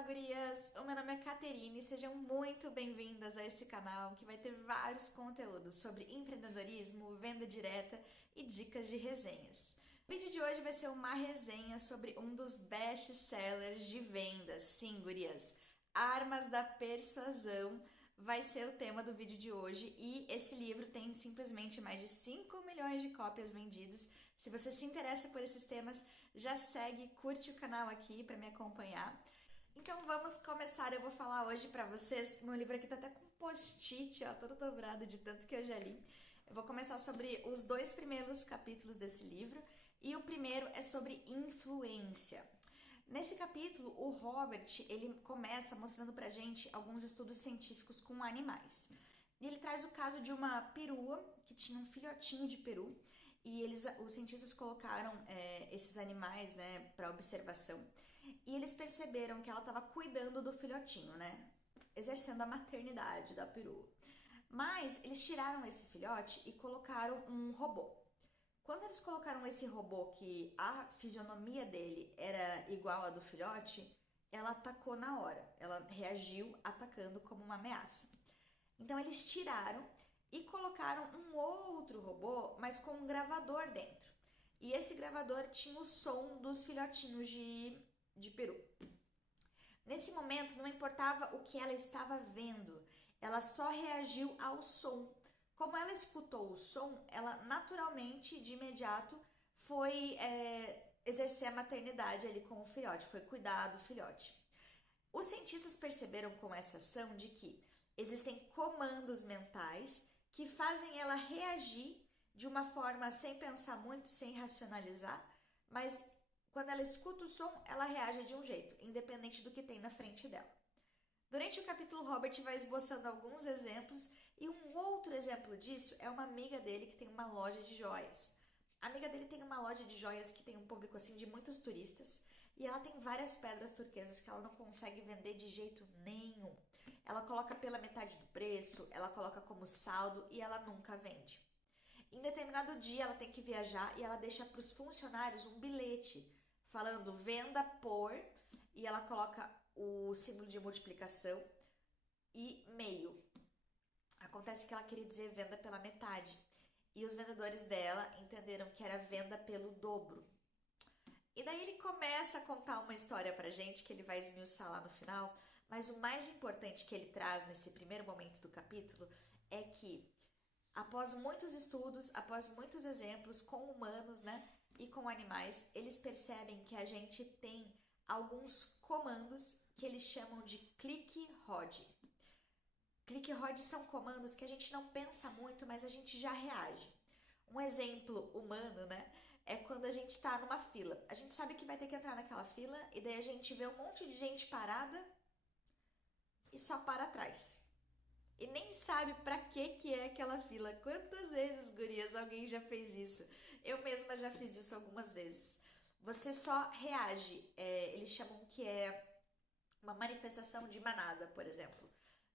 Olá, gurias! O meu nome é Caterine e sejam muito bem-vindas a esse canal que vai ter vários conteúdos sobre empreendedorismo, venda direta e dicas de resenhas. O vídeo de hoje vai ser uma resenha sobre um dos best-sellers de vendas. Sim, gurias, Armas da Persuasão vai ser o tema do vídeo de hoje e esse livro tem simplesmente mais de 5 milhões de cópias vendidas. Se você se interessa por esses temas, já segue, curte o canal aqui para me acompanhar. Então vamos começar. Eu vou falar hoje pra vocês. Meu livro aqui tá até com post-it, ó, todo dobrado de tanto que eu já li. Eu vou começar sobre os 2 primeiros capítulos desse livro e o primeiro é sobre influência. Nesse capítulo, o Robert, ele começa mostrando pra gente alguns estudos científicos com animais. E ele traz o caso de uma perua que tinha um filhotinho de peru e os cientistas colocaram esses animais, né, para observação. E eles perceberam que ela estava cuidando do filhotinho, né, exercendo a maternidade da perua. Mas eles tiraram esse filhote e colocaram um robô. Quando eles colocaram esse robô que a fisionomia dele era igual à do filhote, ela atacou na hora. Ela reagiu atacando como uma ameaça. Então eles tiraram e colocaram um outro robô, mas com um gravador dentro. E esse gravador tinha o som dos filhotinhos de peru. Nesse momento, não importava o que ela estava vendo, ela só reagiu ao som. Como ela escutou o som, ela naturalmente, de imediato, foi exercer a maternidade ali com o filhote, foi cuidar do filhote. Os cientistas perceberam com essa ação de que existem comandos mentais que fazem ela reagir de uma forma sem pensar muito, sem racionalizar, mas quando ela escuta o som, ela reage de um jeito, independente do que tem na frente dela. Durante o capítulo, Robert vai esboçando alguns exemplos e um outro exemplo disso é uma amiga dele que tem uma loja de joias. A amiga dele tem uma loja de joias que tem um público assim de muitos turistas e ela tem várias pedras turquesas que ela não consegue vender de jeito nenhum. Ela coloca pela metade do preço, ela coloca como saldo e ela nunca vende. Em determinado dia ela tem que viajar e ela deixa para os funcionários um bilhete falando venda por e ela coloca o símbolo de multiplicação e meio. Acontece que ela queria dizer venda pela metade e os vendedores dela entenderam que era venda pelo dobro. E daí ele começa a contar uma história pra gente que ele vai esmiuçar lá no final, mas o mais importante que ele traz nesse primeiro momento do capítulo é que após muitos estudos, após muitos exemplos com humanos, né, e com animais, eles percebem que a gente tem alguns comandos que eles chamam de click-rod. Click-rod são comandos que a gente não pensa muito, mas a gente já reage. Um exemplo humano, né, é quando a gente está numa fila. A gente sabe que vai ter que entrar naquela fila e daí a gente vê um monte de gente parada e só para atrás. E nem sabe pra que é aquela fila. Quantas vezes, gurias, alguém já fez isso? Eu mesma já fiz isso algumas vezes. Você só reage. Eles chamam que é uma manifestação de manada, por exemplo.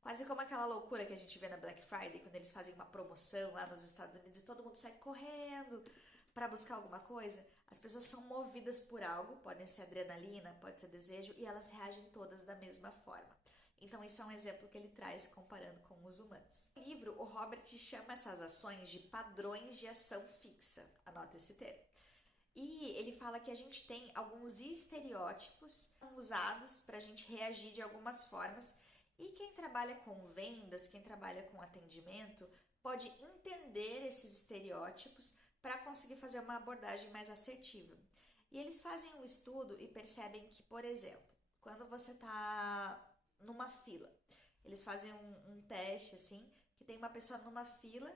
Quase como aquela loucura que a gente vê na Black Friday, quando eles fazem uma promoção lá nos Estados Unidos e todo mundo sai correndo para buscar alguma coisa. As pessoas são movidas por algo, podem ser adrenalina, pode ser desejo, e elas reagem todas da mesma forma. Então, isso é um exemplo que ele traz comparando com os humanos. No livro, o Robert chama essas ações de padrões de ação fixa. Anota esse termo. E ele fala que a gente tem alguns estereótipos usados para a gente reagir de algumas formas. E quem trabalha com vendas, quem trabalha com atendimento, pode entender esses estereótipos para conseguir fazer uma abordagem mais assertiva. E eles fazem um estudo e percebem que, por exemplo, quando você está numa fila. Eles fazem um teste assim, que tem uma pessoa numa fila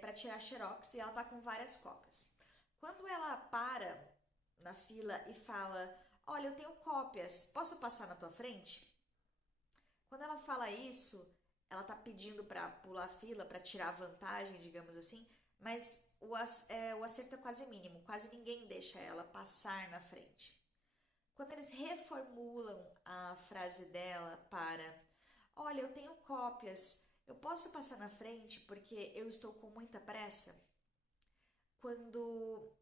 para tirar xerox e ela tá com várias cópias. Quando ela para na fila e fala, olha, eu tenho cópias, posso passar na tua frente? Quando ela fala isso, ela tá pedindo para pular a fila, para tirar vantagem, digamos assim, mas o acerto é quase mínimo, quase ninguém deixa ela passar na frente. Quando eles reformulam a frase dela para olha, eu tenho cópias, eu posso passar na frente porque eu estou com muita pressa? Quando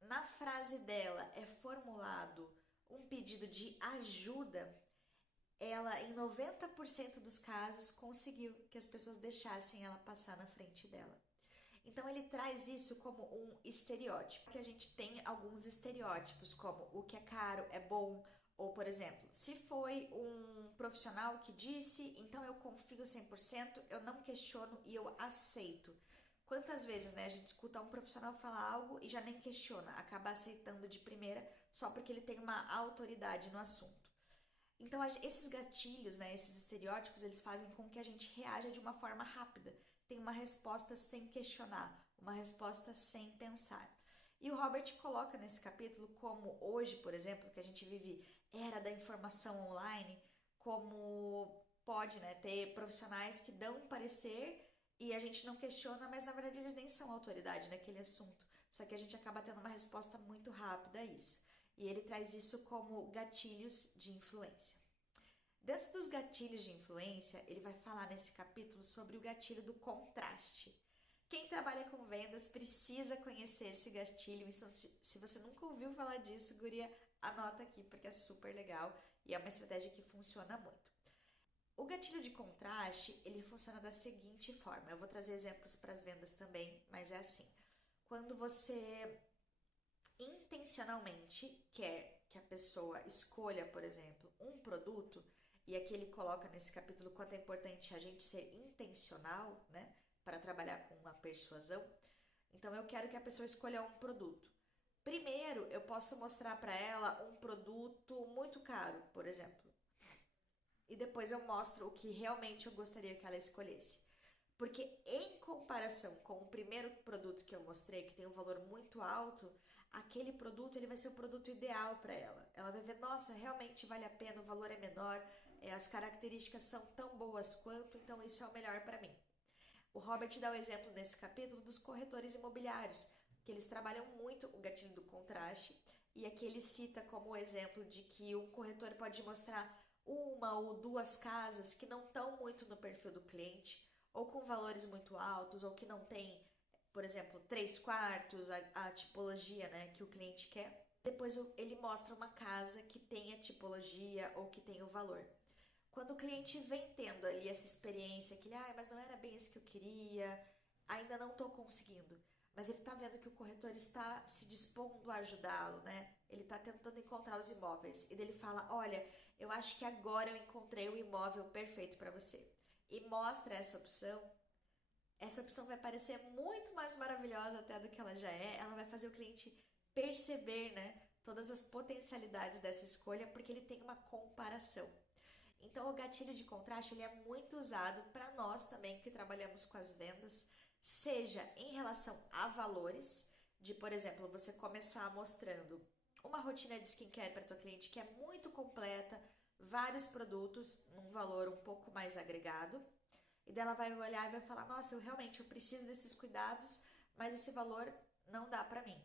na frase dela é formulado um pedido de ajuda, ela, em 90% dos casos, conseguiu que as pessoas deixassem ela passar na frente dela. Então ele traz isso como um estereótipo, que a gente tem alguns estereótipos, como o que é caro é bom, ou por exemplo, se foi um profissional que disse, então eu confio 100%, eu não questiono e eu aceito. Quantas vezes, né, a gente escuta um profissional falar algo e já nem questiona, acaba aceitando de primeira só porque ele tem uma autoridade no assunto. Então, esses gatilhos, né, esses estereótipos, eles fazem com que a gente reaja de uma forma rápida, tenha uma resposta sem questionar, uma resposta sem pensar. E o Robert coloca nesse capítulo como hoje, por exemplo, que a gente vive era da informação online, como pode, né, ter profissionais que dão um parecer e a gente não questiona, mas na verdade eles nem são autoridade naquele assunto. Só que a gente acaba tendo uma resposta muito rápida a isso. E ele traz isso como gatilhos de influência. Dentro dos gatilhos de influência, ele vai falar nesse capítulo sobre o gatilho do contraste. Quem trabalha com vendas precisa conhecer esse gatilho. E se você nunca ouviu falar disso, guria, anota aqui porque é super legal e é uma estratégia que funciona muito. O gatilho de contraste, ele funciona da seguinte forma. Eu vou trazer exemplos para as vendas também, mas é assim. Quando você intencionalmente quer que a pessoa escolha, por exemplo, um produto, e aqui ele coloca nesse capítulo quanto é importante a gente ser intencional, né, para trabalhar com uma persuasão. Então eu quero que a pessoa escolha um produto. Primeiro, eu posso mostrar para ela um produto muito caro, por exemplo. E depois eu mostro o que realmente eu gostaria que ela escolhesse. Porque em comparação com o primeiro produto que eu mostrei, que tem um valor muito alto, aquele produto ele vai ser o produto ideal para ela. Ela vai ver, nossa, realmente vale a pena, o valor é menor, as características são tão boas quanto, então isso é o melhor para mim. O Robert dá o exemplo nesse capítulo dos corretores imobiliários, que eles trabalham muito o gatilho do contraste, e aqui ele cita como exemplo de que um corretor pode mostrar uma ou duas casas que não estão muito no perfil do cliente, ou com valores muito altos, ou que não tem, por exemplo, 3 quartos, a tipologia, né, que o cliente quer. Depois ele mostra uma casa que tem a tipologia ou que tem o valor. Quando o cliente vem tendo ali essa experiência que ele, mas não era bem isso que eu queria, ainda não estou conseguindo. Mas ele está vendo que o corretor está se dispondo a ajudá-lo, né? Ele está tentando encontrar os imóveis. E dele fala, olha, eu acho que agora eu encontrei o imóvel perfeito para você. E mostra essa opção vai parecer muito mais maravilhosa até do que ela já é. Ela vai fazer o cliente perceber, né, todas as potencialidades dessa escolha, porque ele tem uma comparação. Então, o gatilho de contraste ele é muito usado para nós também que trabalhamos com as vendas, seja em relação a valores, de, por exemplo, você começar mostrando uma rotina de skincare para tua cliente que é muito completa, vários produtos num valor um pouco mais agregado, e dela vai olhar e vai falar, nossa, eu preciso desses cuidados, mas esse valor não dá para mim.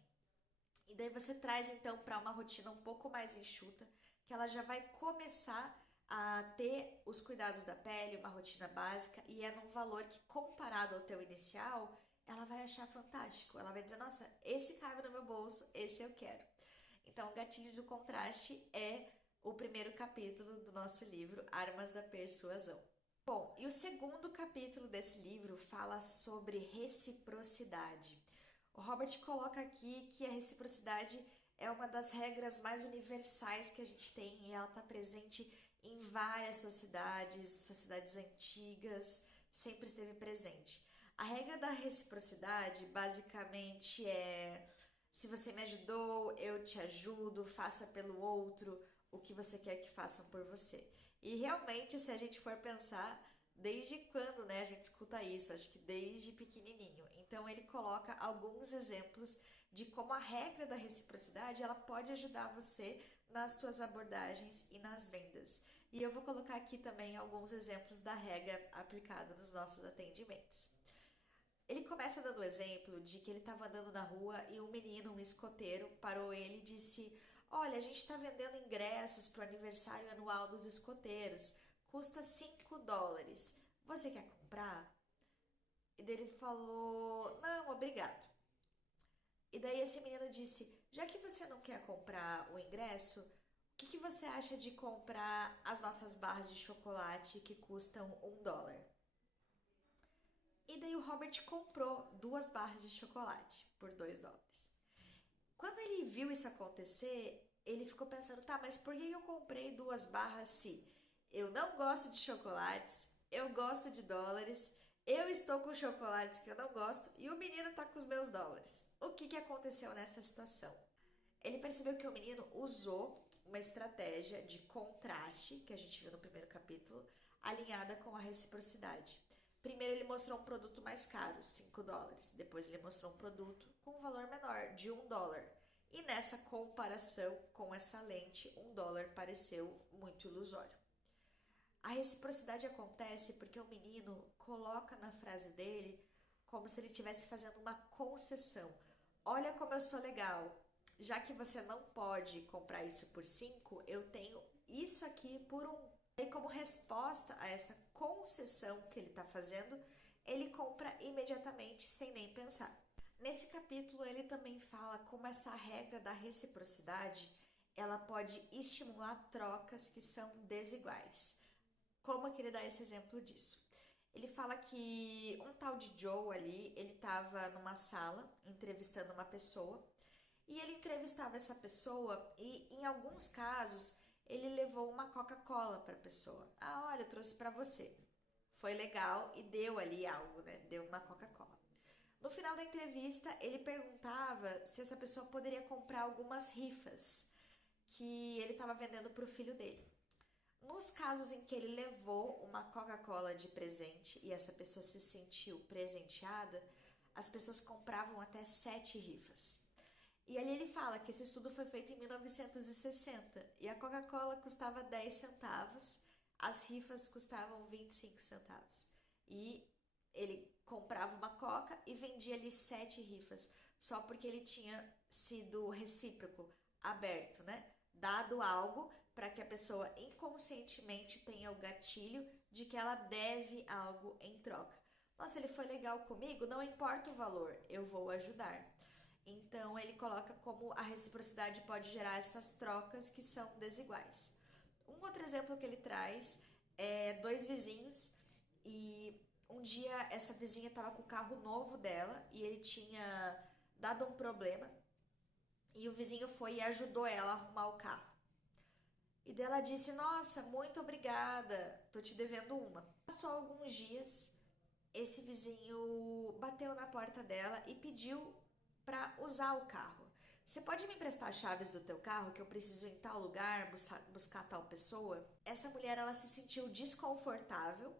E daí você traz então para uma rotina um pouco mais enxuta, que ela já vai começar a ter os cuidados da pele, uma rotina básica, e é num valor que, comparado ao teu inicial, ela vai achar fantástico. Ela vai dizer, nossa, esse cabe no meu bolso, esse eu quero. Então, o gatilho do contraste é o primeiro capítulo do nosso livro, Armas da Persuasão. Bom, e o segundo capítulo desse livro fala sobre reciprocidade. O Robert coloca aqui que a reciprocidade é uma das regras mais universais que a gente tem e ela está presente em várias sociedades antigas, sempre esteve presente. A regra da reciprocidade basicamente é: se você me ajudou, eu te ajudo, faça pelo outro o que você quer que façam por você. E realmente, se a gente for pensar, desde quando, né, a gente escuta isso? Acho que desde pequenininho. Então ele coloca alguns exemplos de como a regra da reciprocidade ela pode ajudar você nas suas abordagens e nas vendas. E eu vou colocar aqui também alguns exemplos da regra aplicada nos nossos atendimentos. Ele começa dando o exemplo de que ele estava andando na rua e um menino, um escoteiro, parou ele e disse: olha, a gente está vendendo ingressos para o aniversário anual dos escoteiros, custa $5. Você quer comprar? E daí ele falou: não, obrigado. E daí esse menino disse: já que você não quer comprar o ingresso, que você acha de comprar as nossas barras de chocolate que custam $1? E daí o Robert comprou 2 barras de chocolate por $2. Quando ele viu isso acontecer, ele ficou pensando, tá, mas por que eu comprei 2 barras se eu não gosto de chocolates, eu gosto de dólares, eu estou com chocolates que eu não gosto e o menino tá com os meus dólares. O que aconteceu nessa situação? Ele percebeu que o menino usou uma estratégia de contraste, que a gente viu no primeiro capítulo, alinhada com a reciprocidade. Primeiro ele mostrou um produto mais caro, $5. Depois ele mostrou um produto com um valor menor, de $1. E nessa comparação com essa lente, $1 pareceu muito ilusório. A reciprocidade acontece porque o menino coloca na frase dele como se ele estivesse fazendo uma concessão. Olha como eu sou legal. Já que você não pode comprar isso por 5, eu tenho isso aqui por 1. E como resposta a essa concessão que ele está fazendo, ele compra imediatamente, sem nem pensar. Nesse capítulo, ele também fala como essa regra da reciprocidade, ela pode estimular trocas que são desiguais. Como que ele dá esse exemplo disso? Ele fala que um tal de Joe ali, ele estava numa sala entrevistando uma pessoa e ele entrevistava essa pessoa e em alguns casos ele levou uma Coca-Cola para a pessoa. Ah, olha, eu trouxe para você. Foi legal e deu ali algo, né? Deu uma Coca-Cola. No final da entrevista, ele perguntava se essa pessoa poderia comprar algumas rifas que ele estava vendendo para o filho dele. Nos casos em que ele levou uma Coca-Cola de presente e essa pessoa se sentiu presenteada, as pessoas compravam até 7 rifas. E ali ele fala que esse estudo foi feito em 1960 e a Coca-Cola custava 10 centavos, as rifas custavam 25 centavos. E ele comprava uma Coca e vendia ali 7 rifas, só porque ele tinha sido recíproco, aberto, né? Dado algo para que a pessoa inconscientemente tenha o gatilho de que ela deve algo em troca. Nossa, ele foi legal comigo, não importa o valor, eu vou ajudar. Então ele coloca como a reciprocidade pode gerar essas trocas que são desiguais. Um outro exemplo que ele traz é 2 vizinhos e um dia essa vizinha estava com o carro novo dela e ele tinha dado um problema e o vizinho foi e ajudou ela a arrumar o carro. E dela disse, nossa, muito obrigada, tô te devendo uma. Passou alguns dias, esse vizinho bateu na porta dela e pediu para usar o carro. Você pode me emprestar as chaves do teu carro que eu preciso ir em tal lugar, buscar tal pessoa? Essa mulher, ela se sentiu desconfortável,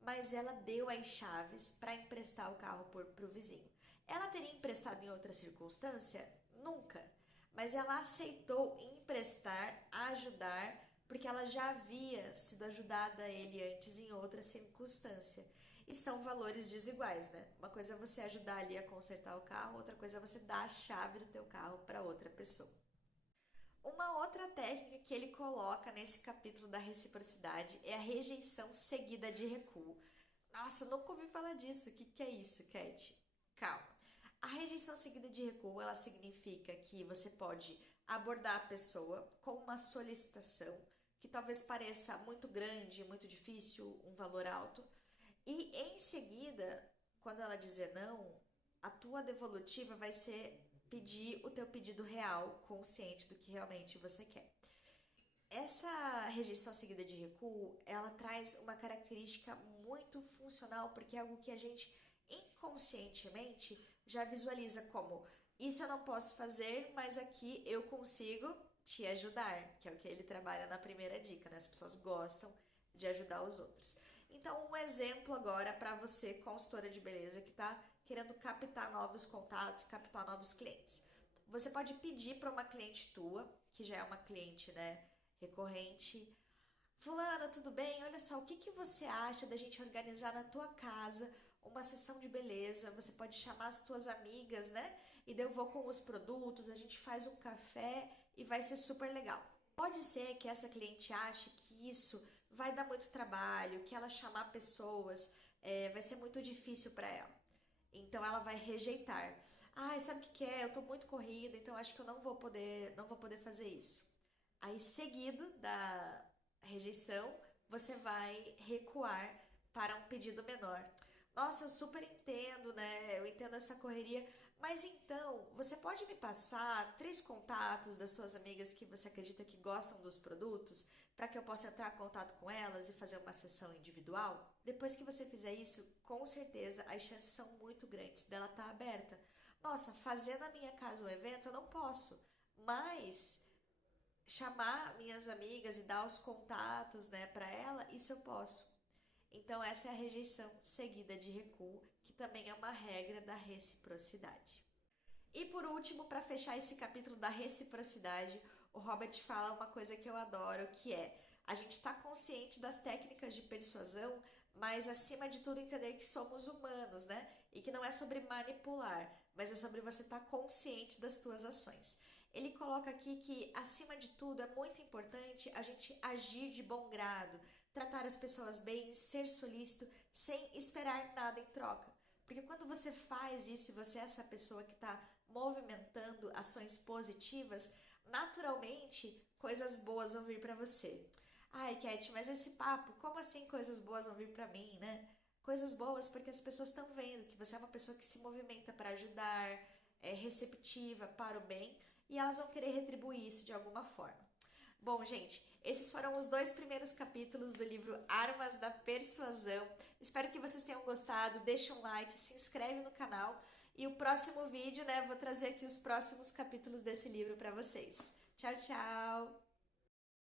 mas ela deu as chaves para emprestar o carro para o vizinho. Ela teria emprestado em outra circunstância? Nunca. Mas ela aceitou emprestar, ajudar, porque ela já havia sido ajudada a ele antes em outra circunstância. E são valores desiguais, né? Uma coisa é você ajudar ali a consertar o carro, outra coisa é você dar a chave do teu carro para outra pessoa. Uma outra técnica que ele coloca nesse capítulo da reciprocidade é a rejeição seguida de recuo. Nossa, nunca ouvi falar disso. O que é isso, Cat? Calma. A rejeição seguida de recuo, ela significa que você pode abordar a pessoa com uma solicitação que talvez pareça muito grande, muito difícil, um valor alto, e em seguida, quando ela dizer não, a tua devolutiva vai ser pedir o teu pedido real, consciente do que realmente você quer. Essa rejeição seguida de recuo, ela traz uma característica muito funcional, porque é algo que a gente inconscientemente já visualiza como isso eu não posso fazer, mas aqui eu consigo te ajudar, que é o que ele trabalha na primeira dica, né? As pessoas gostam de ajudar os outros. Então, um exemplo agora para você, consultora de beleza, que está querendo captar novos contatos, captar novos clientes. Você pode pedir para uma cliente tua, que já é uma cliente, né, recorrente, fulana, tudo bem? Olha só, o que você acha da gente organizar na tua casa uma sessão de beleza? Você pode chamar as tuas amigas, né? E daí eu vou com os produtos, a gente faz um café e vai ser super legal. Pode ser que essa cliente ache que isso vai dar muito trabalho, que ela chamar pessoas vai ser muito difícil para ela. Então ela vai rejeitar. Ah, sabe o que é? Eu tô muito corrida, então acho que eu não vou poder fazer isso. Aí, seguido da rejeição, você vai recuar para um pedido menor. Nossa, eu super entendo, né? Eu entendo essa correria. Mas então, você pode me passar 3 contatos das suas amigas que você acredita que gostam dos produtos, para que eu possa entrar em contato com elas e fazer uma sessão individual? Depois que você fizer isso, com certeza as chances são muito grandes dela estar aberta. Nossa, fazer na minha casa um evento eu não posso, mas chamar minhas amigas e dar os contatos, né, para ela, isso eu posso. Então, essa é a rejeição seguida de recuo, que também é uma regra da reciprocidade. E por último, para fechar esse capítulo da reciprocidade, o Robert fala uma coisa que eu adoro, que é a gente está consciente das técnicas de persuasão, mas acima de tudo entender que somos humanos, né? E que não é sobre manipular, mas é sobre você estar consciente das suas ações. Ele coloca aqui que, acima de tudo, é muito importante a gente agir de bom grado, tratar as pessoas bem, ser solícito, sem esperar nada em troca. Porque quando você faz isso e você é essa pessoa que está movimentando ações positivas, naturalmente coisas boas vão vir para você. Ai, Cat, mas esse papo, como assim coisas boas vão vir para mim, né? Coisas boas porque as pessoas estão vendo que você é uma pessoa que se movimenta para ajudar, é receptiva para o bem e elas vão querer retribuir isso de alguma forma. Bom, gente, esses foram os 2 primeiros capítulos do livro Armas da Persuasão. Espero que vocês tenham gostado. Deixa um like, se inscreve no canal e o próximo vídeo, né, vou trazer aqui os próximos capítulos desse livro para vocês. Tchau, tchau!